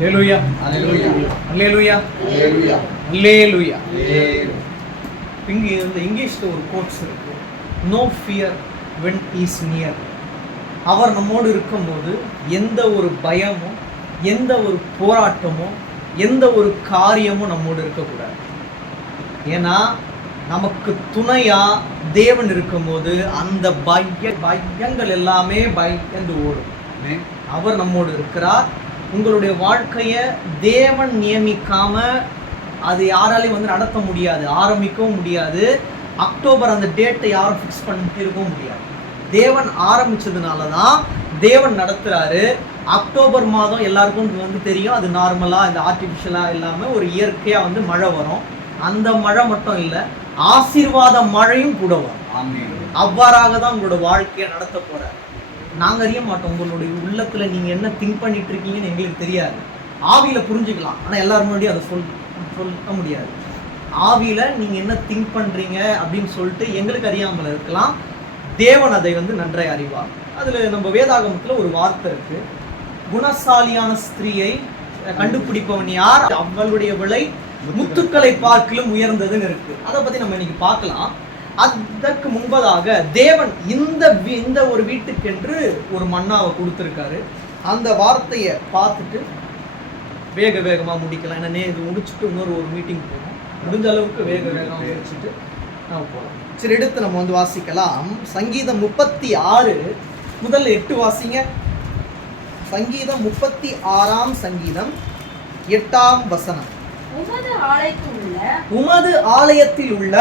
Hallelujah. அல்லேலூயா Hallelujah. அல்லேலூயா Hallelujah. இங்கே இந்த இங்கிலீஷில் ஒரு கோட்ஸ் இருக்கு no fear when is near அவர் நம்மோடு இருக்கும்போது எந்த ஒரு பயமும் எந்த ஒரு போராட்டமும் எந்த ஒரு காரியமும் நம்மோடு இருக்கக்கூடாது ஏன்னா நமக்கு துணையா தேவன் இருக்கும்போது அந்த பய பயங்கள் எல்லாமே பயந்து ஓடும். அவர் நம்மோடு இருக்கிறார் உங்களுடைய வாழ்க்கையை தேவன் நியமிக்காம அது யாராலையும் வந்து நடத்த முடியாது ஆரம்பிக்கவும் முடியாது. அக்டோபர் அந்த டேட்டை யாரும் ஃபிக்ஸ் பண்ணிட்டு இருக்கவும் முடியாது. தேவன் ஆரம்பிச்சதுனால தான் தேவன் நடத்துறாரு. அக்டோபர் மாதம் எல்லாருக்கும் வந்து தெரியும் அது நார்மலாக இந்த ஆர்டிஃபிஷியலாக இல்லாமல் ஒரு இயற்கையாக வந்து மழை வரும். அந்த மழை மட்டும் இல்லை ஆசீர்வாத மழையும் கூட வரும். அவ்வாறாக தான் உங்களோட வாழ்க்கையை நடத்த போறார். நாங்க அறிய மாட்டோம் உங்களுடைய உள்ளத்துல நீங்க என்ன திங்க் பண்ணிட்டு இருக்கீங்கன்னு எங்களுக்கு தெரியாது. ஆவியில புரிஞ்சுக்கலாம். ஆனால் எல்லாரும் முன்னாடியும் அதை சொல் சொல்ல முடியாது. ஆவியில நீங்க என்ன திங்க் பண்றீங்க அப்படின்னு சொல்லிட்டு எங்களுக்கு அறியாமல் இருக்கலாம். தேவன் அதை வந்து நன்றாய் அறிவார். அதுல நம்ம வேதாகமத்துல ஒரு வார்த்தை இருக்கு. குணசாலியான ஸ்திரீயை கண்டுபிடிப்பவன் யார்? அவளுடைய விலை முத்துக்களை பார்க்கிலும் உயர்ந்ததுன்னு இருக்கு. அதை பத்தி நம்ம இன்னைக்கு பார்க்கலாம். அதற்கு முன்பதாக தேவன் இந்த இந்த ஒரு வீட்டுக்கென்று ஒரு மன்னாவை கொடுத்துருக்காரு. அந்த வார்த்தையை பார்த்துட்டு வேக வேகமாக முடிக்கலாம். ஏன்னா நே இது முடிச்சுட்டு இன்னொரு ஒரு மீட்டிங் போகணும். முடிஞ்ச அளவுக்கு வேக வேகமாக முடிச்சுட்டு நம்ம போகலாம். சரி எடுத்து நம்ம வந்து வாசிக்கலாம். சங்கீதம் முப்பத்தி ஆறு. முதல் எட்டு வாசிங்க. சங்கீதம் முப்பத்தி ஆறாம் சங்கீதம் எட்டாம் வசனம். உமது ஆலயத்தின் உமது ஆலயத்தில் உள்ள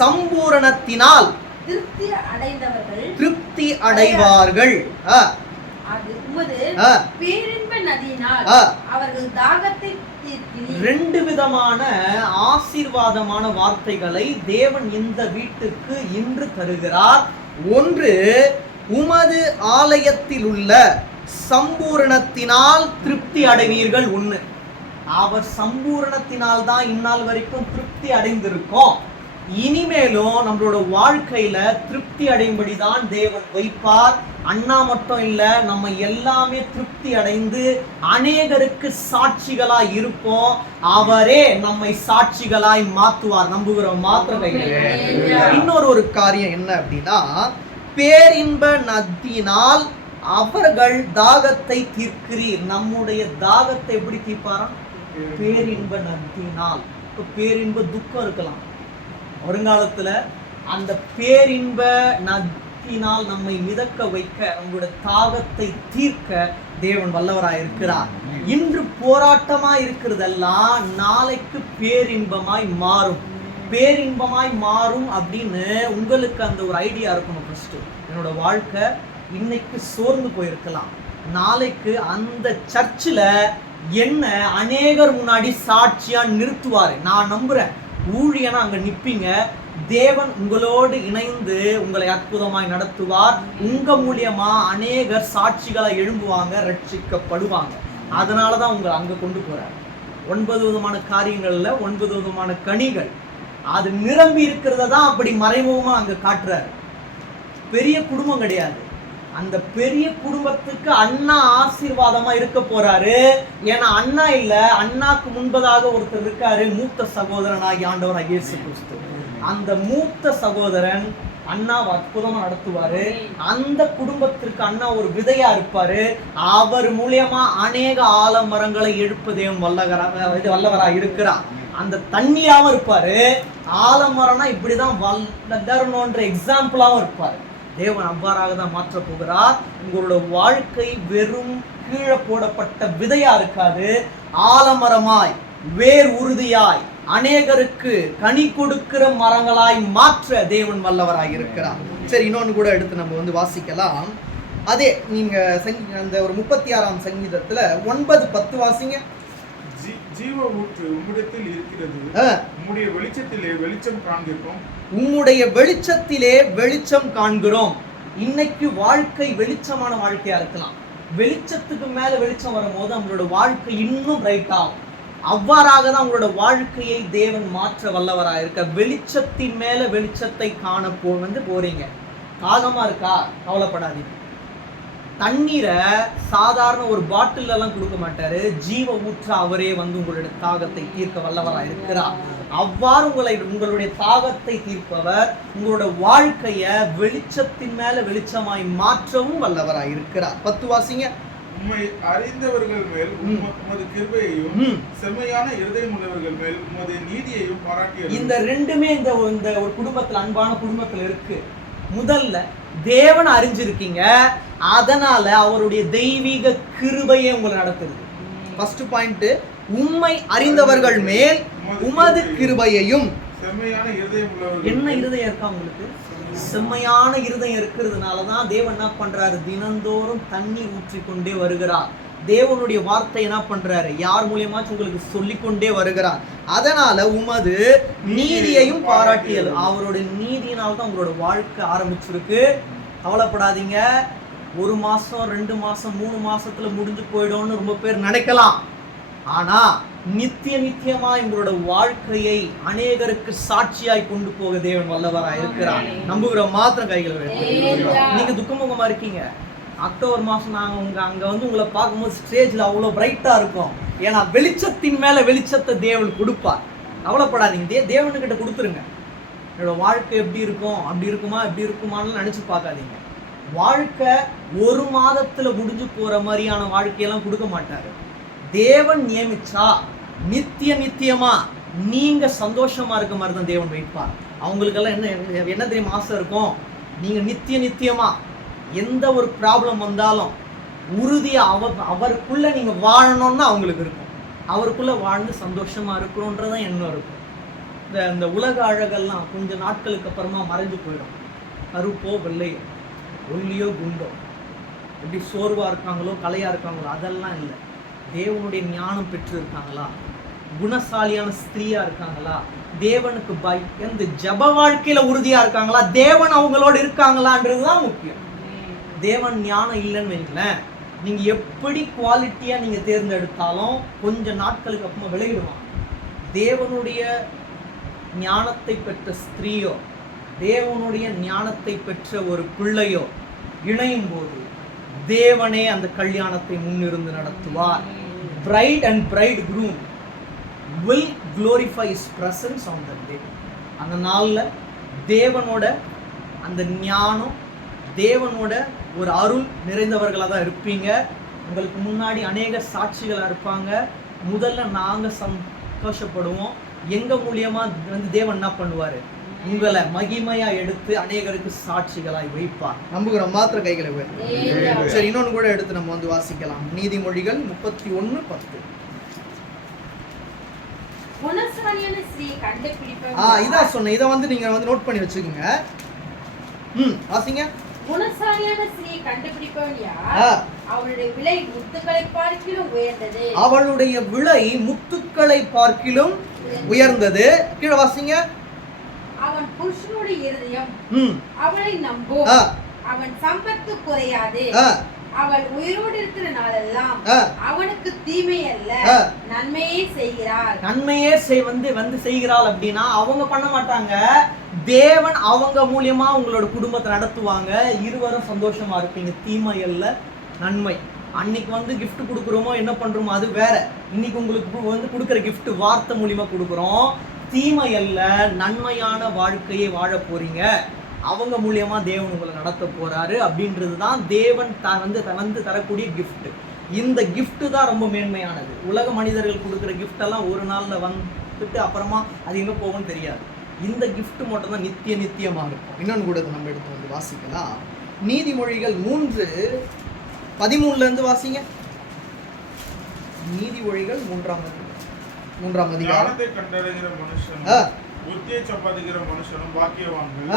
சம்பூரணத்தினால் திருப்தி அடைந்தவர்கள் திருப்தி அடைவார்கள். ரெண்டு விதமான ஆசீர்வாதமான வார்த்தைகளை தேவன் இந்த வீட்டுக்கு இன்று தருகிறார். ஒன்று உமது ஆலயத்தில் உள்ள சம்பூரணத்தினால் திருப்தி அடைவீர்கள். ஒன்று அவர் சம்பூரணத்தினால் தான் இந்நாள் வரைக்கும் திருப்தி அடைந்திருக்கோம். இனிமேலும் நம்மளோட வாழ்க்கையில திருப்தி அடையும்படி தான் தேவன் வைப்பார். அண்ணா மட்டும் இல்ல நம்ம எல்லாமே திருப்தி அடைந்து அநேகருக்கு சாட்சிகளாய் இருப்போம். அவரே நம்மை சாட்சிகளாய் மாத்துவார் நம்புகிறோம் மாத்திர இன்னொரு ஒரு காரியம் என்ன அப்படின்னா பேரின்ப நதியினால் அவர்கள் தாகத்தை தீர்க்கிறீர். நம்முடைய தாகத்தை எப்படி தீர்ப்பாராம்? பேரின்ப நதியினால் இப்போ பேரின்ப துக்கம் இருக்கலாம். வருங்காலத்துல அந்த பேரின்ப நத்தினால் நம்மை மிதக்க வைக்க நம்மளுடைய தாகத்தை தீர்க்க தேவன் வல்லவராய் இருக்கிறார் இன்று போராட்டமா இருக்கிறதெல்லாம் நாளைக்கு பேரின்பமாய் மாறும். பேரின்பமாய் மாறும் அப்படின்னு உங்களுக்கு அந்த ஒரு ஐடியா இருக்கணும் ஃபஸ்ட்டு என்னோட வாழ்க்கை இன்னைக்கு சோர்ந்து போயிருக்கலாம். நாளைக்கு அந்த சர்ச்சில் என்ன அநேகர் முன்னாடி சாட்சியா நிறுத்துவாரு. நான் நம்புறேன். ஊழியனா அங்க நிப்பீங்க. தேவன் உங்களோடு இணைந்து உங்களை அற்புதமாய் நடத்துவார். உங்க மூலியமா அநேகர் சாட்சிகளை எழும்புவாங்க ரட்சிக்கப்படுவாங்க. அதனால தான் உங்களை அங்க கொண்டு போறார். ஒன்பது விதமான காரியங்கள்ல ஒன்பது விதமான கனிகள். அது நிரம்பி இருக்கிறத தான் அப்படி மறைமுகமா அங்க காட்டுறாரு. பெரிய குடும்பம் கிடையாது. அந்த பெரிய குடும்பத்துக்கு அண்ணா ஆசீர்வாதமா இருக்க போறாரு. ஏன்னா அண்ணா இல்ல அண்ணாக்கு முன்பதாக ஒருத்தர் இருக்காரு மூத்த சகோதரனாகி ஆண்டவராக இயேசு கிறிஸ்து. அந்த மூத்த சகோதரன் அண்ணாவை அற்புதமா நடத்துவாரு. அந்த குடும்பத்திற்கு அண்ணா ஒரு விதையா இருப்பாரு. அவர் மூலியமா அநேக ஆலமரங்களை எழுப்பதையும் வல்லகரா இது வல்லவரா இருக்கிறார். அந்த தண்ணியாவும் இருப்பாரு. ஆலமரம்னா இப்படிதான் வளரணுன்ற எக்ஸாம்பிளாவும் இருப்பாரு. தேவன் அவ்வாறாக தான் மாற்ற போகிறார். உங்களோட வாழ்க்கை வெறும் கீழே போடப்பட்ட விதையா இருக்காது. ஆலமரமாய் வேர் உறுதியாய் அநேகருக்கு கனி கொடுக்கிற மரங்களாய் மாற்ற தேவன் வல்லவராய் இருக்கிறார். சரி இன்னொன்று கூட எடுத்து நம்ம வந்து வாசிக்கலாம். அதே நீங்க சங்கி அந்த ஒரு முப்பத்தி ஆறாம் சங்கீதத்துல ஒன்பது பத்து வாசிங்க. ஜீவ ஊற்று உம்மிடத்தில் இருக்கிறது. உம்முடைய வெளிச்சத்திலே வெளிச்சம் காண்கிறோம். உம்முடைய வெளிச்சத்திலே வெளிச்சம் காண்கிறோம். இன்னைக்கு வாழ்க்கை வெளிச்சமான வாழ்க்கையா இருக்கலாம். வெளிச்சத்துக்கு மேல வெளிச்சம் வரும்போது நம்மளோட வாழ்க்கை இன்னும் பிரைட் ஆகும். அவ்வாறாக தான் உங்களோட வாழ்க்கையை தேவன் மாற்ற வல்லவராக இருக்க. வெளிச்சத்தின் மேல வெளிச்சத்தை காண போ வந்து போறீங்க. தாகமா இருக்கா? கவலைப்படாதீங்க. தண்ணீரை சாதாரண ஒரு பாட்டில் எல்லாம் கொடுக்க மாட்டாரு. ஜீவ ஊற்ற அவரே வந்து உங்களுடைய தாகத்தை தீர்க்க வல்லவரா இருக்கிறார். அவ்வாறு உங்களை உங்களுடைய தாகத்தை தீர்ப்பவர் உங்களோட வாழ்க்கைய வெளிச்சத்தின் மேல வெளிச்சமாய் மாற்றவும் வல்லவரா இருக்கிறார். பத்து வாசிங்க உம்மை அறிந்தவர்கள் மேல் உமது கிருபையையும். செம்மையான இருதயம் உள்ளவர்கள் மேல் உமது நீதியையும் பாராட்டியது இந்த ரெண்டுமே இந்த இந்த ஒரு குடும்பத்துல அன்பான குடும்பத்துல இருக்கு. முதல்ல தேவன் அறிஞ்சிருக்கீங்க. அதனால அவருடைய தெய்வீக கிருபையை உங்களை நடத்துது. ஃபர்ஸ்ட் பாயிண்ட் உம்மை அறிந்தவர்கள் மேல் உமது கிருபையையும் என்ன இருதயம் இருக்கா உங்களுக்கு? செம்மையான இருதயம் இருக்கிறதுனால தான் தேவன் என்ன பண்றாரு? தினந்தோறும் தண்ணி ஊற்றி கொண்டே வருகிறார். தேவனுடைய வார்த்தை என்ன பண்றாரு? யார் மூலியமாச்சும் உங்களுக்கு சொல்லிக்கொண்டே வருகிறார். அதனால உமது நீதியையும் பாராட்டியல் அவருடைய நீதியினால தான் உங்களோட வாழ்க்கை ஆரம்பிச்சிருக்கு. கவலைப்படாதீங்க. ஒரு மாசம் ரெண்டு மாசம் மூணு மாசத்துல முடிஞ்சு போயிடும்னு ரொம்ப பேர் நினைக்கலாம். ஆனா நித்திய நித்தியமா எங்களோட வாழ்க்கையை அநேகருக்கு சாட்சியாய் கொண்டு போக தேவன் வல்லவரா இருக்கிறார். நம்புகிற மாத்திரம் கைகள். நீங்க துக்கமுகமா இருக்கீங்க. அக்டோபர் மாதம் நாங்கள் உங்கள் அங்கே வந்து உங்களை பார்க்கும்போது ஸ்டேஜில் அவ்வளோ பிரைட்டாக இருக்கும். ஏன்னா வெளிச்சத்தின் மேலே வெளிச்சத்தை தேவன் கொடுப்பார். கவலைப்படாதீங்க. தே தேவனுக்கிட்ட கொடுத்துருங்க. என்னோட வாழ்க்கை எப்படி இருக்கும்? அப்படி இருக்குமா? இப்படி இருக்குமான்னு நினச்சி பார்க்காதீங்க. வாழ்க்கை ஒரு மாதத்தில் முடிஞ்சு போகிற மாதிரியான வாழ்க்கையெல்லாம் கொடுக்க மாட்டார். தேவன் நியமிச்சா நித்திய நித்தியமாக நீங்கள் சந்தோஷமாக இருக்க மாதிரி தான் தேவன் வைப்பார். அவங்களுக்கெல்லாம் என்ன என்ன தெரியும் ஆசை இருக்கும்? நீங்கள் நித்திய நித்தியமா எந்த ஒரு ப்ராப்ளம் வந்தாலும் உறுதியாக அவ அவருக்குள்ளே நீங்கள் வாழணும்னு அவங்களுக்கு இருக்கும். அவருக்குள்ளே வாழ்ந்து சந்தோஷமாக இருக்கணுன்றதான் எண்ணம் இருக்கும். இந்த இந்த உலக அழகெல்லாம் கொஞ்ச நாட்களுக்கு அப்புறமா மறைஞ்சு போயிடும். கருப்போ வெள்ளையோ ஒல்லியோ குண்டோ எப்படி சோர்வாக இருக்காங்களோ கலையாக இருக்காங்களோ அதெல்லாம் இல்லை. தேவனுடைய ஞானம் பெற்று இருக்காங்களா குணசாலியான ஸ்திரீயாக இருக்காங்களா? தேவனுக்கு பை இந்த ஜப வாழ்க்கையில் உறுதியாக இருக்காங்களா? தேவன் அவங்களோட இருக்காங்களான்றதுதான் முக்கியம். தேவன் ஞானம் இல்லைன்னு வைங்களேன் நீங்கள் எப்படி குவாலிட்டியாக நீங்கள் தேர்ந்தெடுத்தாலும் கொஞ்சம் நாட்களுக்கு அப்புறமா விளையிடுவான் தேவனுடைய ஞானத்தை பெற்ற ஸ்திரீயோ தேவனுடைய ஞானத்தை பெற்ற ஒரு பிள்ளையோ இணையும் போது தேவனே அந்த கல்யாணத்தை முன்னிருந்து நடத்துவார். Bride and bridegroom will glorify is presence on the day அந்த நாளில் தேவனோட அந்த ஞானம் தேவனோட ஒரு அருள் நிறைந்தவர்களாக தான் இருப்பீங்க. உங்களுக்கு முன்னாடி அநேக சாட்சிகளாக இருப்பாங்க. முதல்ல நாங்கள் சந்தோஷப்படுவோம். எங்கள் மூலியமா வந்து தேவன் என்ன பண்ணுவார்? உங்களை மகிமையா எடுத்து அநேகருக்கு சாட்சிகளாய் வைப்பார். நம்புகிறோம். மாத்திர கைகளை. சரி இன்னொன்று கூட எடுத்து நம்ம வந்து வாசிக்கலாம். நீதிமொழிகள் முப்பத்தி ஒன்று பத்து. இதான் சொன்னேன். இதை வந்து நீங்க வந்து நோட் பண்ணி வச்சுக்கோங்க. ம் வாசிங்க. குணசாலியான ஸ்ரீ கண்டுபிடிப்பவன் யார்? அவளுடைய விலை முத்துக்களை பார்க்கிலும் உயர்ந்தது. அவளுடைய விலை முத்துக்களை பார்க்கிலும் உயர்ந்தது. கீழே வாசிங்க. அவன் புருஷனுடைய இருதயம். அவளை நம்பும். அவன் சம்பத்து குறையாது. அவள் உயிரோடு இருக்கிற நாளெல்லாம் அவனுக்கு தீமை அல்ல. நன்மையே செய்கிறாள் நன்மையே செய் வந்து வந்து செய்கிறாள் அப்படின்னா அவங்க பண்ண மாட்டாங்க. தேவன் அவங்க மூலியமா உங்களோட குடும்பத்தை நடத்துவாங்க. இருவரும் சந்தோஷமா இருப்பீங்க. தீமை அல்ல நன்மை. அன்னைக்கு வந்து gift கொடுக்குறோமோ என்ன பண்றோமோ அது வேற. இன்னைக்கு உங்களுக்கு வந்து கொடுக்குற gift வார்த்தை மூலியமா கொடுக்குறோம். தீமை அல்ல நன்மையான வாழ்க்கையை வாழ போறீங்க. அவங்க மூலியமா தேவன் உங்களை நடத்த போறாரு அப்படின்றது தான் தேவன் த வந்து வந்து தரக்கூடிய gift. இந்த gift தான் ரொம்ப மேன்மையானது. உலக மனிதர்கள் கொடுக்குற gift எல்லாம் ஒரு நாள்ல வந்துட்டு அப்புறமா அது எங்க போகும்னு தெரியாது. இந்த gift மட்டும் தான் நித்திய நித்தியமா இருக்கும். இன்னொன்று கூட நம்ம எடுத்து வந்து வாசிக்கலாம். நீதிமொழிகள் மூன்று பதிமூணுல இருந்து வாசிங்க. நீதிமொழிகள் மூன்றாம். மூன்றாம் அதிகாரம். ஞானத்தை கண்டடைகிற மனுஷனும் ஆ, புத்தியை சம்பாதிக்கிற மனுஷனும் பாக்கியவான்கள்.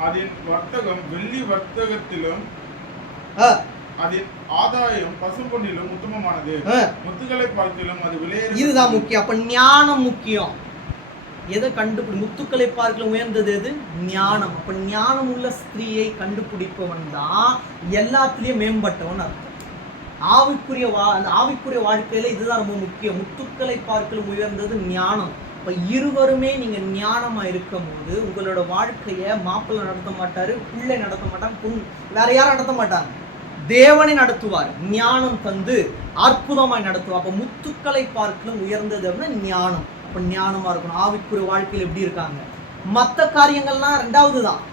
அதன் வர்த்தகம் வெள்ளி வர்த்தகத்திலும் ஆ, அதன் ஆதாயம் பசும்பொன்னிலும் உத்தமமானது. முத்துக்களை பார்க்கிலும் அது விலையேற இதுதான் முக்கியம். அப்ப ஞானம் முக்கியம். எதை கண்டுபிடி முத்துக்களை பார்க்கல உயர்ந்தது எது? ஞானம். அப்ப ஞானம் உள்ள ஸ்திரீயை கண்டுபிடிப்பவன் தான் எல்லாத்துலயும் மேம்பட்டவன் அர்த்தம். ஆவிக்குரிய வா அந்த ஆவிக்குரிய வாழ்க்கையில இதுதான் ரொம்ப முக்கியம். முத்துக்களை பார்க்கலும் உயர்ந்தது ஞானம். அப்போ இருவருமே நீங்கள் ஞானமாக இருக்கும் போது உங்களோட வாழ்க்கையை மாப்பிள்ளை நடத்த மாட்டார் பிள்ளை நடத்த மாட்டாங்க பொண்ணு வேற யாரும் நடத்த மாட்டாங்க. தேவனை நடத்துவார் ஞானம் தந்து அற்புதமாய் நடத்துவார். அப்போ முத்துக்களை பார்க்கலும் உயர்ந்தது அப்படின்னா ஞானம். அப்போ ஞானமாக இருக்கணும். ஆவிக்குரிய வாழ்க்கையில் எப்படி இருக்காங்க? மற்ற காரியங்கள்லாம் ரெண்டாவது தான்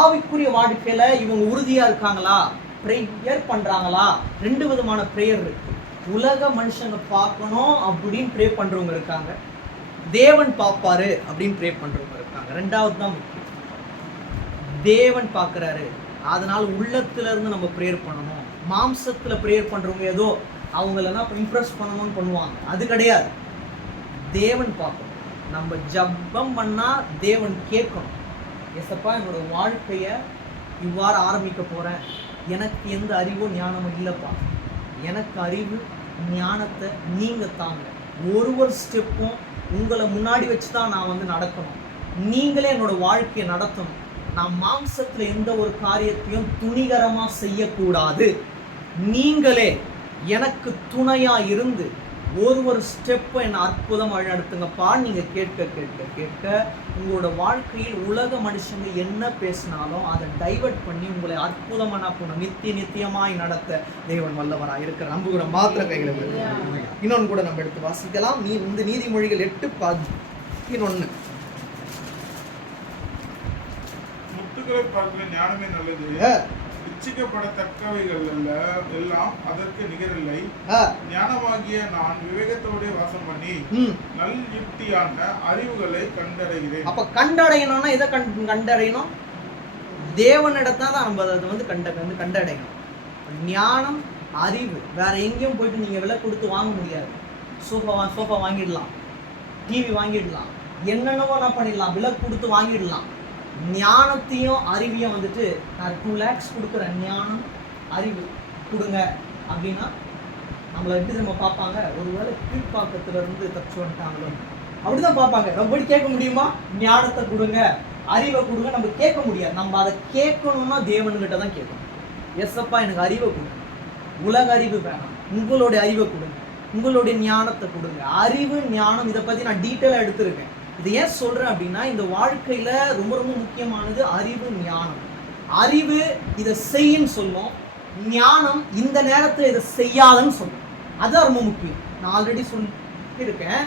ஆவிக்குரிய வாழ்க்கையில் இவங்க உறுதியாக இருக்காங்களா? ப்ரேயர் பண்ணுறாங்களா ரெண்டு விதமான ப்ரேயர் இருக்கு. உலக மனுஷங்க பார்க்கணும் அப்படின்னு ப்ரே பண்ணுறவங்க இருக்காங்க. தேவன் பார்ப்பாரு அப்படின்னு ப்ரே பண்ணுறவங்க இருக்காங்க. ரெண்டாவது தான் முக்கியம். தேவன் பார்க்குறாரு. அதனால் உள்ளத்துலேருந்து நம்ம ப்ரேயர் பண்ணணும். மாம்சத்தில் ப்ரேயர் பண்ணுறவங்க ஏதோ அவங்களெல்லாம் இம்ப்ரெஸ் பண்ணணும்னு பண்ணுவாங்க. அது கிடையாது. தேவன் பார்க்கணும். நம்ம ஜப்பம் பண்ணால் தேவன் கேட்கணும். எசப்பா என்னோட வாழ்க்கையை இவ்வாறு ஆரம்பிக்க போகிறேன் எனக்கு எந்த அறிவும் ஞானமும் இல்லைப்பா. எனக்கு அறிவு ஞானத்தை நீங்கள் தாங்க. ஒரு ஒரு ஸ்டெப்பும் உங்களை முன்னாடி வச்சு தான் நான் வந்து நடக்கணும். நீங்களே என்னோட வாழ்க்கையை நடத்தணும். நான் மாம்சத்தில் எந்த ஒரு காரியத்தையும் துணிகரமாக செய்யக்கூடாது. நீங்களே எனக்கு துணையாக இருந்து ஒரு ஒரு ஸ்டெப்பை என்ன அற்புதம் வழிநடத்துங்கப்பா. நீங்க கேட்க கேட்க கேட்க உங்களோட வாழ்க்கையில் உலக மனுஷங்க என்ன பேசினாலும் அதை டைவர்ட் பண்ணி உங்களை அற்புதமான போன நித்திய நித்தியமாய் நடத்த தேவன் வல்லவராக இருக்கிற நம்புகிற மாத்திர கைகளை இன்னொன்று கூட நம்ம எடுத்து வாசிக்கலாம். நீ இந்த நீதிமொழிகள் எட்டு பதினொன்று முத்துக்களை பார்க்கிற ஞானமே நல்லது. ஆ, இச்சிக்கப்படத்தக்கவைகள் அல்ல எல்லாம் அதற்கு நிகரில்லை. ஞானமாகிய நான் விவேகத்தோட வாசம் பண்ணி. நல் யுக்தியான அறிவுகளை கண்டடைகிறேன். அப்ப கண்டடையணும்னா எதை கண் கண்டடையணும்? தேவனிடத்தான் தான் நம்ம அதை வந்து கண்ட வந்து கண்டடையணும். ஞானம் அறிவு வேற எங்கேயும் போயிட்டு நீங்க விலை கொடுத்து வாங்க முடியாது. சோஃபா சோஃபா வாங்கிடலாம். டிவி வாங்கிடலாம். என்னென்னவோ என்ன பண்ணிடலாம். விலை கொடுத்து வாங்கிடலாம். ஞானத்தையும் அறிவையும் வந்துட்டு நான் டூ லேக்ஸ் கொடுக்குற ஞானம் அறிவு கொடுங்க அப்படின்னா நம்மளை எப்படி நம்ம பார்ப்பாங்க? ஒருவேளை கீழ்ப்பாக்கத்துல இருந்து தப்பிச்சு வந்துட்டாங்களோ. அப்படிதான் பார்ப்பாங்க. நம்ம போய் கேட்க முடியுமா? ஞானத்தை கொடுங்க அறிவை கொடுங்க. நம்ம கேட்க முடியாது. நம்ம அதை கேட்கணும்னா தேவன்கிட்ட தான் கேட்கணும். எஸ்அப்பா எனக்கு அறிவை கொடுங்க உலக அறிவு வேணாம். உங்களுடைய அறிவை கொடுங்க. உங்களுடைய ஞானத்தை கொடுங்க. அறிவு ஞானம் இதை பற்றி நான் டீட்டெயிலாக எடுத்திருக்கேன். இது ஏன் சொல்கிறேன் அப்படின்னா இந்த வாழ்க்கையில் ரொம்ப ரொம்ப முக்கியமானது அறிவு ஞானம். அறிவு இதை செய்யின்னு சொல்லும் ஞானம் இந்த நேரத்தில் இதை செய்யாதன்னு சொல்லும். அதுதான் ரொம்ப முக்கியம். நான் ஆல்ரெடி சொல்லியிருக்கேன்.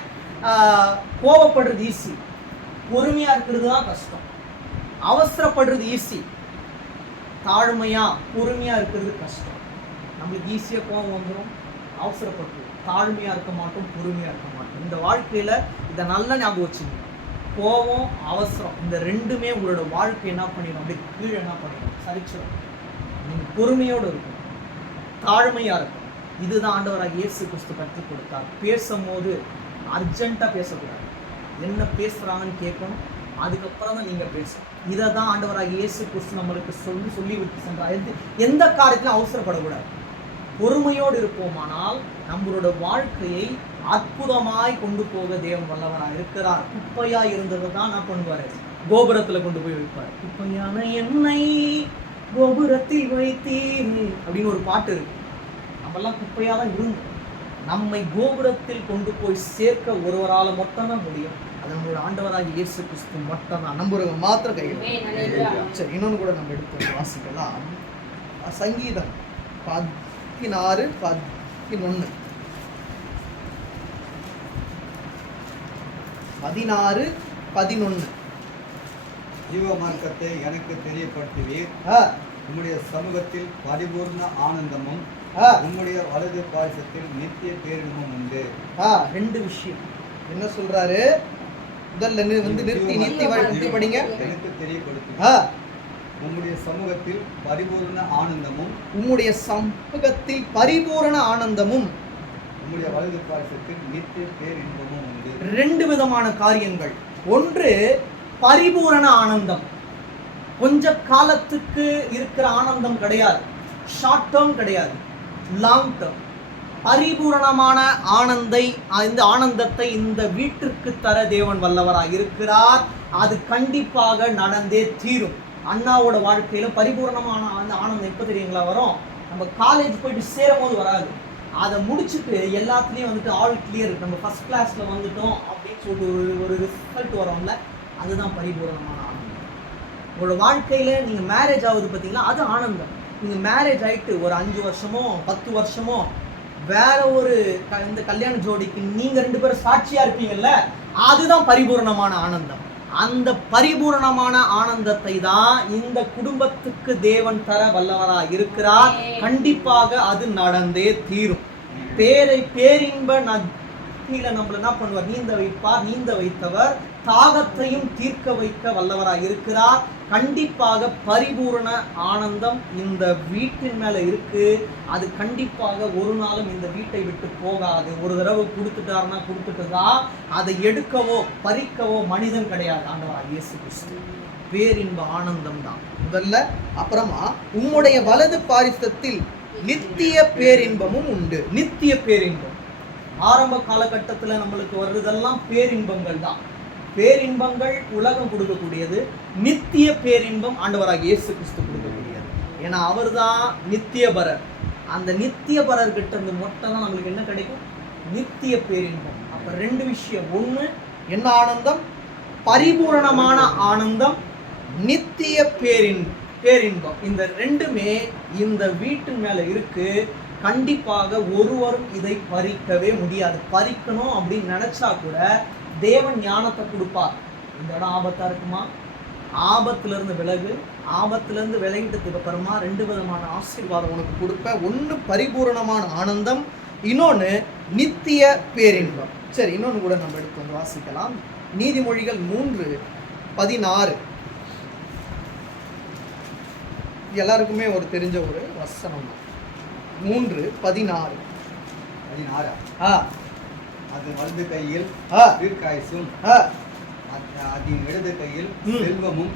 கோவப்படுறது ஈஸி பொறுமையாக இருக்கிறது தான் கஷ்டம். அவசரப்படுறது ஈஸி தாழ்மையாக பொறுமையாக இருக்கிறது கஷ்டம். நம்மளுக்கு ஈஸியாக கோவம் வந்துடும் அவசரப்படுறது தாழ்மையாக இருக்க மாட்டோம் பொறுமையாக இருக்க மாட்டோம். இந்த வாழ்க்கையில் இதை நல்லா ஞாபகம் வச்சுக்கணும் கோபம் அவசரம் இந்த ரெண்டுமே உங்களோட வாழ்க்கை என்ன பண்ணிடும்? அப்படியே கீழே என்ன பண்ணிடும்? சரிச்சிடும் நீங்கள் பொறுமையோடு இருக்கும் தாழ்மையாக இருக்கும் இதுதான் ஆண்டவராக இயேசு கிறிஸ்து கற்றுக் கொடுத்தார். பேசும்போது அர்ஜென்ட்டாக பேசக்கூடாது. என்ன பேசுகிறாங்கன்னு கேட்கணும். அதுக்கப்புறம் தான் நீங்கள் பேசணும். இதை தான் ஆண்டவராக இயேசு கிறிஸ்து நம்மளுக்கு சொல்லி சொல்லி விட்டு சென்றார் எந்த எந்த காரியத்திலும் அவசரப்படக்கூடாது. பொறுமையோடு இருப்போமானால் நம்மளோட வாழ்க்கையை அற்புதமாய் கொண்டு போக தேவன் வல்லவராக இருக்கிறார். குப்பையா இருந்ததை தான் நான் பண்ணுவாரு. கோபுரத்துல கொண்டு போய் வைப்பார். குப்பையான என்னை கோபுரத்தில் வைத்தீர் அப்படின்னு ஒரு பாட்டு இருக்கு. நம்மெல்லாம் குப்பையா தான் இருந்தோம். நம்மை கோபுரத்தில் கொண்டு போய் சேர்க்க ஒருவரால மட்டும்தான் முடியும். அது நம்மளோட ஆண்டவராக இயேசு கிறிஸ்து மட்டும்தான். நம்புறவங்க மாத்திர கையில். சரி இன்னொன்று கூட நம்ம எடுத்து வாசிக்கலாம். சங்கீதம் பதினாறு பதினொன்று பதினாறு பதினொன்று ஜீவ மார்க்கத்தை எனக்கு தெரியப்படுத்துவீர். உம்முடைய சமூகத்தில் பரிபூர்ண ஆனந்தமும் உம்முடைய வலது பாயசத்தில் நித்திய பேரிடமும் உண்டு. ஆ ரெண்டு விஷயம். என்ன சொல்றாரு? முதல்ல வந்து நிறுத்தி நிறுத்தி நிறுத்தி படிங்க. எனக்கு தெரியப்படுத்துவீர். ஆ. உம்முடைய சமூகத்தில் பரிபூர்ண ஆனந்தமும் உம்முடைய சமூகத்தில் பரிபூரண ஆனந்தமும். உம்முடைய வலது பாயசத்தில் நித்திய பேரின்பமும் ரெண்டு விதமான காரியங்கள். ஒன்று பரிபூரண ஆனந்தம். கொஞ்ச காலத்துக்கு இருக்கிற ஆனந்தம் கிடையாது. ஷார்ட் டேர்ம் கிடையாது. லாங் டேர்ம் பரிபூரணமான ஆனந்தை இந்த ஆனந்தத்தை இந்த வீட்டிற்கு தர தேவன் வல்லவராக இருக்கிறார். அது கண்டிப்பாக நடந்தே தீரும். அண்ணாவோட வாழ்க்கையில் பரிபூரணமான அந்த ஆனந்தம் எப்போ தெரியுங்களா வரும்? நம்ம காலேஜ் போயிட்டு சேரும் போது வராது. அதை முடிச்சுட்டு எல்லாத்துலேயும் வந்துட்டு ஆல் கிளியர் நம்ம ஃபர்ஸ்ட் கிளாஸில் வந்துட்டோம் அப்படின்னு சொல்லிட்டு ஒரு ஒரு ரிசல்ட் வரோம்ல அதுதான் பரிபூரணமான ஆனந்தம். உங்களோட வாழ்க்கையில நீங்கள் மேரேஜ் ஆகுது பார்த்தீங்களா? அது ஆனந்தம். நீங்கள் மேரேஜ் ஆகிட்டு ஒரு அஞ்சு வருஷமோ பத்து வருஷமோ வேற ஒரு க- இந்த கல்யாண ஜோடிக்கு நீங்கள் ரெண்டு பேரும் சாட்சியாக இருப்பீங்கல்ல அதுதான் பரிபூரணமான ஆனந்தம். அந்த பரிபூரணமான ஆனந்தத்தை தான் இந்த குடும்பத்துக்கு தேவன் தர வல்லவரா இருக்கிறார். கண்டிப்பாக அது நடந்தே தீரும். பேரை பேரின்ப நதியில நம்மள என்ன பண்ணுவார்? நீந்த வைப்பார் நீந்த வைத்தவர். தாகத்தையும் தீர்க்க வைக்க வல்லவராக இருக்கிறார். கண்டிப்பாக பரிபூரண ஆனந்தம் இந்த வீட்டின் மேலே இருக்கு. அது கண்டிப்பாக ஒரு நாளும் இந்த வீட்டை விட்டு போகாது. ஒரு தடவை கொடுத்துட்டாருன்னா கொடுத்துட்டுதா? அதை எடுக்கவோ பறிக்கவோ மனிதன் கிடையாது. ஆண்டவராக இயேசு கிறிஸ்து. பேரின்ப ஆனந்தம் தான். முதல்ல அப்புறமா உம்முடைய வலது பாரிசத்தில் நித்திய பேரின்பமும் உண்டு. நித்திய பேரின்பம். ஆரம்ப காலகட்டத்தில் நம்மளுக்கு வர்றதெல்லாம் பேரின்பங்கள் தான். பேரின்பங்கள் உலகம் கொடுக்கக்கூடியது நித்திய பேரின்பம் ஆண்டவராக இயேசு கிறிஸ்து கொடுக்கக்கூடியது. ஏன்னா அவர் தான் நித்தியபரர். அந்த நித்தியபரர் கிட்ட இருந்து மட்டும் தான் நம்மளுக்கு என்ன கிடைக்கும்? நித்திய பேரின்பம். அப்போ ரெண்டு விஷயம். ஒன்று என்ன ஆனந்தம்? பரிபூரணமான ஆனந்தம் நித்திய பேரின் பேரின்பம். இந்த ரெண்டுமே இந்த வீட்டு மேலே இருக்கு. கண்டிப்பாக ஒருவரும் இதை பறிக்கவே முடியாது. பறிக்கணும் அப்படின்னு நினச்சா கூட தேவன் ஞானத்தை கொடுப்பார். இந்த இடம் ஆபத்தாக இருக்குமா? ஆபத்துலேருந்து விலகு ஆபத்துலேருந்து விலகிட்டதுக்கு அப்புறமா ரெண்டு விதமான ஆசீர்வாதம் உனக்கு கொடுப்பேன் ஒன்று பரிபூரணமான ஆனந்தம் இன்னொன்று நித்திய பேரின்பம். சரி இன்னொன்று கூட நம்ம எடுத்து வந்து வாசிக்கலாம். நீதிமொழிகள் மூன்று பதினாறு. எல்லாருக்குமே ஒரு தெரிஞ்ச ஒரு வசனம். தான். மூன்று பதினாறு. பதினாறு? ஆ. அது வலது கையில் தீர்க்காயுசும் அத்- இடது கையில். செல்வமும்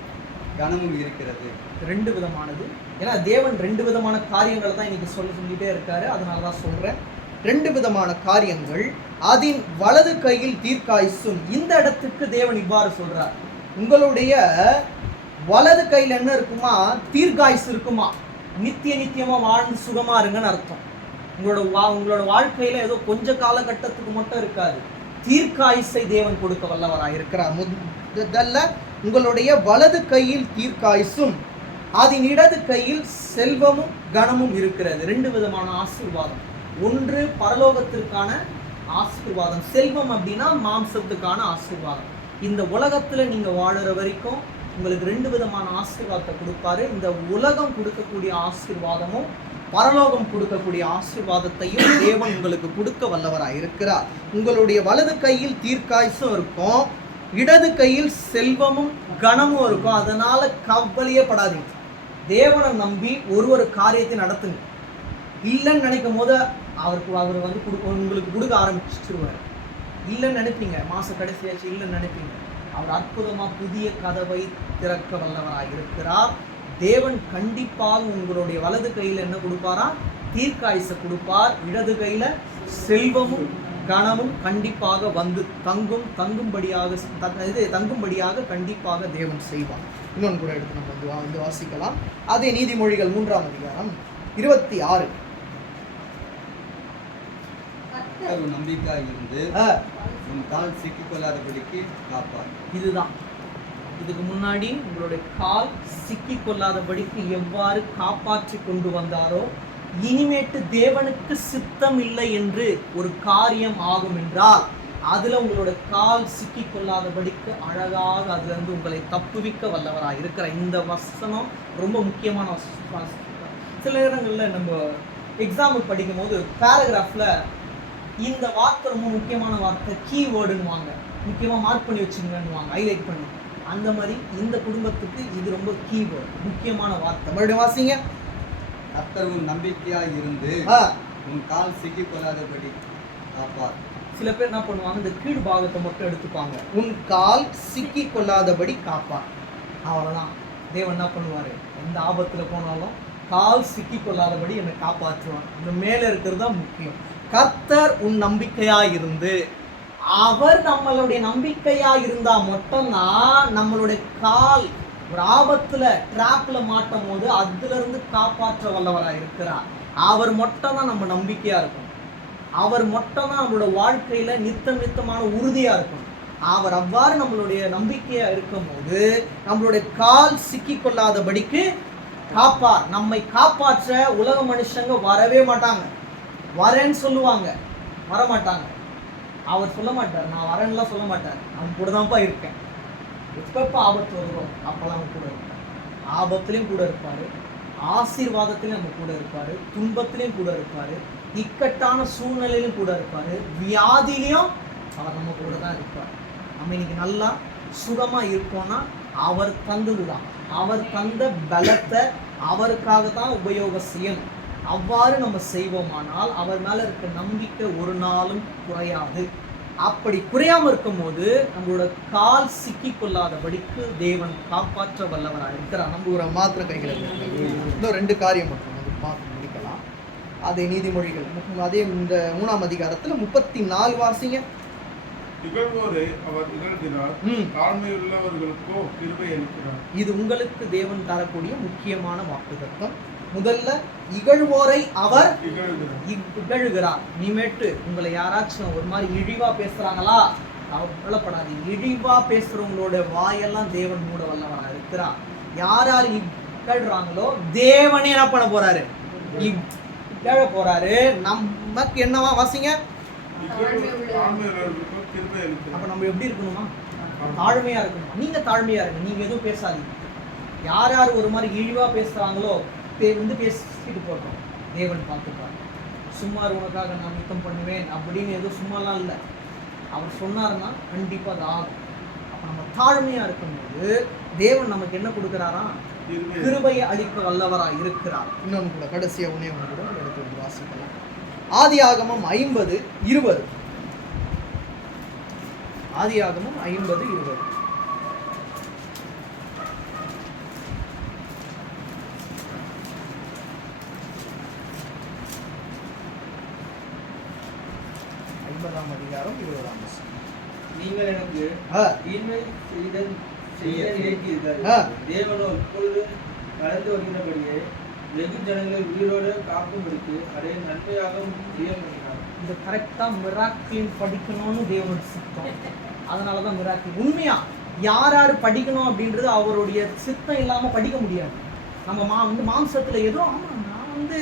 கனமும் இருக்கிறது. ரெண்டு விதமானது. ஏன்னா தேவன் ரெண்டு விதமான காரியங்களை தான் இன்னைக்கு சொல்ல சொல்லிட்டே இருக்காரு. அதனால தான் சொல்றேன். ரெண்டு விதமான காரியங்கள். அதின் வலது கையில் தீர்க்காயுசும். இந்த இடத்துக்கு தேவன் இவ்வாறு சொல்றார். உங்களுடைய வலது கையில் என்ன இருக்குமா? தீர்க்காயுசு இருக்குமா? நித்திய நித்தியமா வாழ்ந்து சுகமா இருங்கன்னு அர்த்தம். உங்களோட வா உங்களோட வாழ்க்கையில ஏதோ கொஞ்ச காலகட்டத்துக்கு மட்டும் இருக்காது. தீர்க்காயுசை தேவன் கொடுக்க வல்லவராக இருக்கிறார். முதல்ல உங்களுடைய வலது கையில் தீர்க்காயுசும் அதன் இடது கையில் செல்வமும் கனமும் இருக்கிறது. ரெண்டு விதமான ஆசீர்வாதம். ஒன்று பரலோகத்திற்கான ஆசீர்வாதம். செல்வம் அப்படின்னா மாம்சத்துக்கான ஆசீர்வாதம். இந்த உலகத்துல நீங்க வாழுற வரைக்கும் உங்களுக்கு ரெண்டு விதமான ஆசீர்வாதத்தை கொடுப்பாரு. இந்த உலகம் கொடுக்கக்கூடிய ஆசீர்வாதமும் பரலோகம் கொடுக்கக்கூடிய ஆசீர்வாதத்தையும் தேவன் உங்களுக்கு கொடுக்க வல்லவராக இருக்கிறார். உங்களுடைய வலது கையில் தீர்க்காய்ச்சும் இருக்கும். இடது கையில் செல்வமும் கனமும் இருக்கும். அதனால கவலையே படாதீங்க. தேவனை நம்பி ஒரு ஒரு காரியத்தை நடத்துங்க. இல்லைன்னு நினைக்கும் போது அவருக்கு அவர் வந்து கொடுக்க உங்களுக்கு கொடுக்க ஆரம்பிச்சிருவார். இல்லைன்னு நினைப்பீங்க. மாச கடைசியாச்சு இல்லைன்னு நினைப்பீங்க. அவர் அற்புதமாக புதிய கதவை திறக்க வல்லவராக இருக்கிறார். தேவன் கண்டிப்பாக உங்களுடைய வலது கையில் என்ன கொடுப்பாரா? தீர்க்காயுசை கொடுப்பார். இடது கையில செல்வமும் கனமும் கண்டிப்பாக வந்து தங்கும் தங்கும்படியாக இது தங்கும்படியாக கண்டிப்பாக தேவன் செய்வார். இன்னொன்று கூட எடுத்து நம்ம வந்து வந்து வாசிக்கலாம். அதே நீதிமொழிகள் மூன்றாம் அதிகாரம் இருபத்தி ஆறு. நம்பிக்கையாய் இருந்து உன் கால் சிக்கிக்கொள்ளாதபடிக்கு காப்பார். இதுதான். இதுக்கு முன்னாடி உங்களுடைய கால் சிக்கி கொள்ளாதபடிக்கு எவ்வாறு காப்பாற்றி கொண்டு வந்தாரோ இனிமேட்டு தேவனுக்கு சித்தம் இல்லை என்று ஒரு காரியம் ஆகும் என்றால் அதுல உங்களோட கால் சிக்கி கொள்ளாதபடிக்கு அழகாக அதுலேருந்து உங்களை தப்புவிக்க வல்லவராக இருக்கிற இந்த வசனம் ரொம்ப முக்கியமான சில நேரங்களில் நம்ம எக்ஸாம்பிள் படிக்கும் போது பேராகிராஃப்ல இந்த வார்த்தை ரொம்ப முக்கியமான வார்த்தை கீவேர்டுன்னுவாங்க முக்கியமாக மார்க் பண்ணி வச்சுங்கன்னுவாங்க ஹைலைட் பண்ணி. அந்த மாதிரி இந்த குடும்பத்துக்கு இது ரொம்ப கீவேர்டு முக்கியமான வார்த்தை. மறுபடியும் வாசிங்க. கர்த்தர் உன் நம்பிக்கையாய் இருந்து உன் கால் சிக்கிக்கொள்ளாதபடி காப்பார். சில பேர் என்ன பண்ணுவாங்க இந்த கீழ் பாகத்தை மட்டும் எடுத்துப்பாங்க. உன் கால் சிக்கி கொள்ளாதபடி காப்பார். அவ்வளோதான் தேவன் என்ன பண்ணுவார்? எந்த ஆபத்துல போனாலும் கால் சிக்கி கொள்ளாதபடி என்னை காப்பாற்றுவார். இந்த மேலே இருக்கிறது தான் முக்கியம். கர்த்தர் உன் நம்பிக்கையா இருந்து அவர் நம்மளுடைய நம்பிக்கையா இருந்தா மட்டும்தான் நம்மளுடைய கால் ஒரு ஆபத்துல டிராப்ல மாட்டும் போது அதுல இருந்து காப்பாற்ற வல்லவராக இருக்கிறார். அவர் மட்டும் தான் நம்ம நம்பிக்கையா இருக்கும் அவர் மட்டும் தான் நம்மளோட வாழ்க்கையில நித்தம் நித்தமான உறுதியா இருக்கும் அவர் அவ்வாறு நம்மளுடைய நம்பிக்கையா இருக்கும்போது நம்மளுடைய கால் சிக்கி கொள்ளாதபடிக்கு காப்பார். நம்மை காப்பாற்ற உலக மனுஷங்க வரவே மாட்டாங்க. வரேன்னு சொல்லுவாங்க. வர மாட்டாங்க அவர் சொல்ல மாட்டார் நான் வரேன்னுலாம் சொல்ல மாட்டார் அவன் கூட தான்ப்பா இருக்கேன். எப்பப்போ ஆபத்து வருதோ அப்போல்லாம் அவன் கூட இருப்பார் ஆபத்துலேயும் கூட இருப்பார். ஆசீர்வாதத்திலையும் நம்ம கூட இருப்பார். துன்பத்திலையும் கூட இருப்பார். இக்கட்டான சூழ்நிலையிலும் கூட இருப்பார். வியாதியிலையும் அவர் நம்ம கூட தான் இருப்பார். நம்ம இன்னைக்கு நல்லா சுகமாக இருக்கோம்னா அவர் தந்தது தான் அவர் தந்த பலத்தை அவருக்காக தான் உபயோகம் செய்யணும். அவ்வாறு நம்ம செய்வோமானால் அவர் மேலே இருக்க நம்பிக்கை ஒரு நாளும் குறையாது. அப்படி குறையாம இருக்கும்போது நம்மளோட கால் சிக்கி கொள்ளாதபடிக்கு தேவன் காப்பாற்ற வல்லவராக இருக்கிறார். நம்ம ஒரு மாத்திர கைகளை இன்னும் ரெண்டு காரியம் மட்டும் அது பார்த்து முடிக்கலாம். அதே நீதிமொழிகள். அதே இந்த மூணாம் அதிகாரத்துல முப்பத்தி நாலு வாசிங்க. இகழ்வோரை அவர் இகழ்கிறார். தாழ்மையுள்ளவர்களுக்கோ கிருபை அளிக்கிறார். இது உங்களுக்கு தேவன் தரக்கூடிய முக்கியமான வாக்குத்தத்தம். முதல்ல இகழ்வோரை அவர் இகழ்கிறார். நீமேட்டு உங்களை யாராச்சும் ஒரு மாதிரி இழிவா பேசுறாங்களா? கவலைப்படாதீங்க இழிவா பேசுறவங்களோட வாயெல்லாம் தேவன் மூட வல்லவரா இருக்கிறார். யார் யார் இகழ்றாங்களோ தேவனே என்ன பண்ண போறாரு? இகழ போறாரு. நமக்கு என்னவா வாசிங்க? அப்ப நம்ம எப்படி இருக்கணுமா? தாழ்மையா இருக்கணும். நீங்க தாழ்மையா இருங்க. நீங்க எதுவும் பேசாதீங்க. யார் யார் ஒரு மாதிரி இழிவா பேசுறாங்களோ வந்து பேசிட்டு போட்டோம் தேவன் பார்த்துப்பார். சும்மா உனக்காக நான் யுத்தம் பண்ணுவேன் அப்படின்னு எதுவும் சும்மாலாம் இல்லை. அவர் சொன்னாருன்னா கண்டிப்பா அது ஆகும். அப்ப நம்ம தாழ்மையா இருக்கும்போது தேவன் நமக்கு என்ன கொடுக்குறாரா? கிருபை. கிருபையை அளிக்க வல்லவரா இருக்கிறார். இன்னொன்று கூட கடைசியா உன்னே ஒன்று கூட எடுத்து வந்து வாசிக்கலாம். ஆதி ஆகமம் ஐம்பது இருபது. ஆதி ஆகமம் ஐம்பது இருபது ஐம்பதாம் அதிகாரம் இருபதாம் வசனம். நீங்கள் எனக்கு தீமை செய்த செய்ய நினைத்தீர்கள். தேவனோ இப்பொழுது நடந்து வருகிறபடியே வெகு ஜனங்களை உயிரோடு காக்கும்படிக்கு அதை நன்மையாக செய்ய பண்ணினார் இது கரெக்டா மிராக்கிளின் படிக்கணும்னு தேவனோட சித்தம். அதனால தான் மிராக்கிள் உண்மையா? யார் யார் படிக்கணும் அப்படின்றது அவருடைய சித்தம் இல்லாம படிக்க முடியாது. நம்ம மா வந்து மாம்சத்துல ஏதோ ஆமா நான் வந்து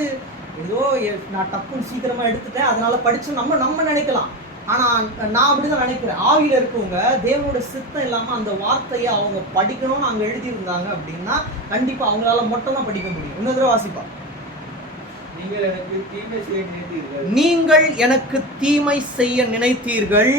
ஏதோ எ- நான் டப்புன்னு சீக்கிரமா எடுத்துட்டேன் அதனால படிச்சு நம்ம நம்ம நினைக்கலாம். ஆனா நான் அப்படிதான் நினைக்கிறேன். ஆவியில இருக்கவங்க தேவனோட சித்தம் இல்லாம அந்த வார்த்தையை அவங்க படிக்கணும்னு அங்க எழுதியிருந்தாங்க அப்படின்னா கண்டிப்பா அவங்களால மட்டும் தான் படிக்க முடியும். இன்னொரு தடவை வாசிப்பா நீங்கள் எனக்கு தீமை செய்ய நினைத்தீர்கள். நீங்கள் எனக்கு தீமை செய்ய நினைத்தீர்கள்.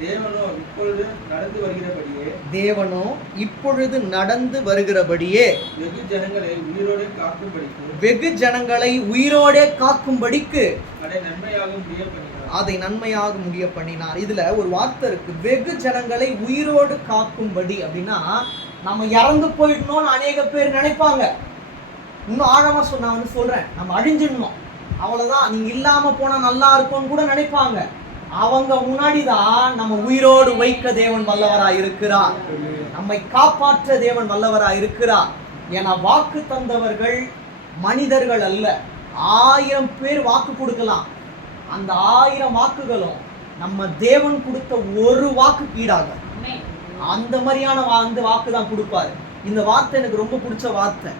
தேவனோ இப்பொழுது நடந்து வருகிறபடியே. தேவனோ இப்பொழுது நடந்து வருகிறபடியே. வெகு ஜனங்களை உயிரோடு காக்கும்படிக்கு. வெகு ஜனங்களை உயிரோடே காக்கும்படிக்கு. அதை நன்மையாக முடிய பண்ணினார் அதை நன்மையாக முடிய பண்ணினார் இதுல ஒரு வார்த்தை இருக்கு. வெகு ஜனங்களை உயிரோடு காக்கும்படி அப்படின்னா நம்ம இறந்து போயிடணும்னு அநேக பேர் நினைப்பாங்க. இன்னும் ஆழமா சொன்ன வந்து சொல்றேன். நம்ம அழிஞ்சிடணும். அவ்வளவுதான். நீங்க இல்லாம போனா நல்லா இருக்கும்னு கூட நினைப்பாங்க. அவங்க முன்னாடி தான் நம்ம உயிரோடு வைக்க தேவன் வல்லவரா இருக்கிறார். நம்மை காப்பாற்ற தேவன் வல்லவரா இருக்கிறார். என வாக்கு தந்தவர்கள் மனிதர்கள் அல்ல. ஆயிரம் பேர் வாக்கு கொடுக்கலாம். அந்த ஆயிரம் வாக்குகளும் நம்ம தேவன் கொடுத்த ஒரு வாக்கு ஈடாகும் அந்த மாதிரியான அந்த வாக்கு தான் கொடுப்பாரு. இந்த வார்த்தை எனக்கு ரொம்ப பிடிச்ச வார்த்தை.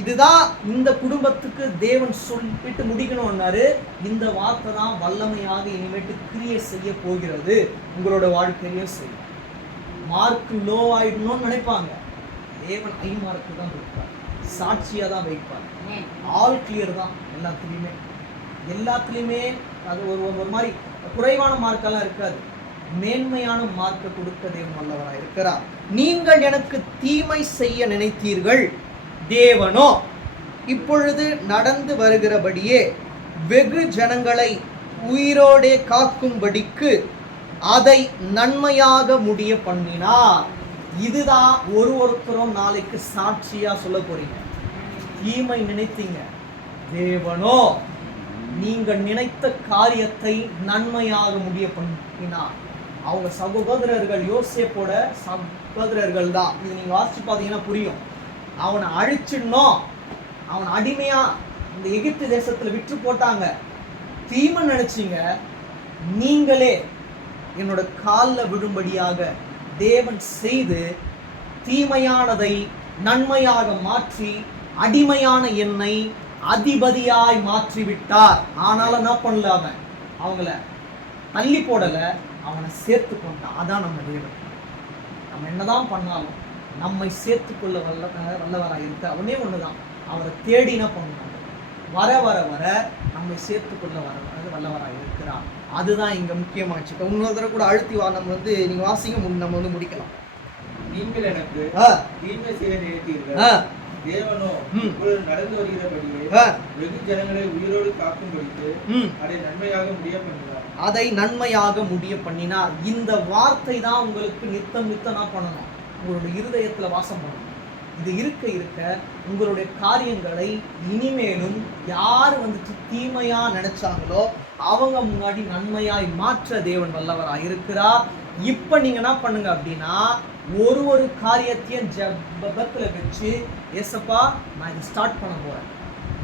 இதுதான் இந்த குடும்பத்துக்கு தேவன் சொல்லிட்டு முடிக்கணும்னாரு இந்த வார்த்தை தான் வல்லமையாக இனிமேட்டு கிரியை செய்ய போகிறது. உங்களோட வாழ்க்கையிலையும் செய்யும் மார்க் லோ ஆயிடணும்னு நினைப்பாங்க. தேவன் ஐ மார்க்கு தான் கொடுப்பார். சாட்சியாக தான் வைப்பார். ஆல் கிளியர் தான் எல்லாத்துலேயுமே. எல்லாத்துலேயுமே அது ஒரு ஒரு மாதிரி குறைவான மார்க்கெல்லாம் இருக்காது. மேன்மையான மார்க்கை கொடுக்க தேவன் வல்லவராக இருக்கிறார். நீங்கள் எனக்கு தீமை செய்ய நினைத்தீர்கள் தேவனோ? இப்பொழுது நடந்து வருகிறபடியே வெகு ஜனங்களை உயிரோடே காக்கும்படிக்கு அதை நன்மையாக முடிய பண்ணினார். இதுதான் ஒரு ஒருத்தரும் நாளைக்கு சாட்சியா சொல்ல போறீங்க. தீமை நினைத்தீங்க தேவனோ? நீங்கள் நினைத்த காரியத்தை நன்மையாக முடிய பண்ணினார். அவங்க சகோதரர்கள் யோசியப்போட சகோதரர்கள் தான் இது நீங்கள் வாசிச்சு பார்த்தீங்கன்னா புரியும். அவனை அழிச்சிடணும். அவன் அடிமையாக இந்த எகிப்து தேசத்தில் விற்று போட்டாங்க. தீமை நினைச்சீங்க நீங்களே என்னோட காலில் விழும்படியாக தேவன் செய்து தீமையானதை நன்மையாக மாற்றி அடிமையான என்னை அதிபதியாய் மாற்றி விட்டார் ஆனாலும் என்ன பண்ணல அவன்? அவங்கள தள்ளி போடல. அவனை சேர்த்து கொண்டான். அதான் நம்ம தேவன். நம்ம என்னதான் பண்ணாலும் நம்மை சேர்த்துக்கொள்ள வல்ல வல்லவராக இருக்க அவனே ஒண்ணுதான். அவரை தேடி என்ன பண்ணணும் வர வர வர நம்மை சேர்த்துக்கொள்ள வர வர வல்லவராக இருக்கிறார். அதுதான் இங்க முக்கியமாச்சு. இப்போ இன்னொரு தடவை கூட அழுத்தி வா நம்ம வந்து நீங்க வாசிங்க நம்ம வந்து முடிக்கலாம். நீங்கள் எனக்கு தீமை செய்ய நினைத்தீர்கள். தேவனோ நடந்து வருகிறபடியே வெகு ஜனங்களை உயிரோடு காக்கும்படிக்கு. அதை நன்மையாக முடிய பண்ணுவார் அதை நன்மையாக முடிய பண்ணினார். இந்த வார்த்தை தான் உங்களுக்கு நித்தம் நான் பண்ணணும். உங்களுடைய இருதயத்துல வாசம் பண்ணணும். இது இருக்க இருக்க உங்களுடைய காரியங்களை இனிமேலும் யார் வந்துட்டு தீமையா நினைச்சாங்களோ அவங்க முன்னாடி நன்மையாய் மாற்ற தேவன் வல்லவராய் இருக்கிறார் இப்ப நீங்க என்ன பண்ணுங்க அப்படின்னா ஒரு ஒரு காரியத்தையும் ஜபத்துல வச்சு ஏசப்பா நான் இதை ஸ்டார்ட் பண்ண போகிறேன்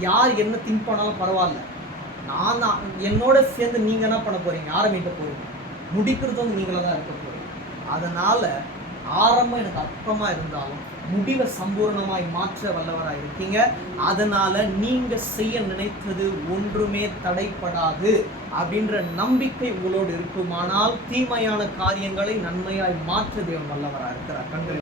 யார் என்ன திங்க் பண்ணாலும் பரவாயில்ல. நான் தான் என்னோட சேர்ந்து நீங்கள் என்ன பண்ண போகிறீங்க ஆரம்பிக்க போறீங்க முடிக்கிறதும் நீங்களாக தான் இருக்க போகிறீங்க அதனால் ஆரம்பம் எனக்கு அப்பமாக இருந்தாலும் முடிவை சம்பூர்ணமாய் மாற்ற வல்லவராக இருக்கீங்க. அதனால நீங்க செய்ய நினைத்தது ஒன்றுமே தடைப்படாது அப்படின்ற நம்பிக்கை உங்களோடு இருக்குமானால் தீமையான காரியங்களை நன்மையாய் மாற்ற தேவன் வல்லவராக இருக்கிறார். கண்கள்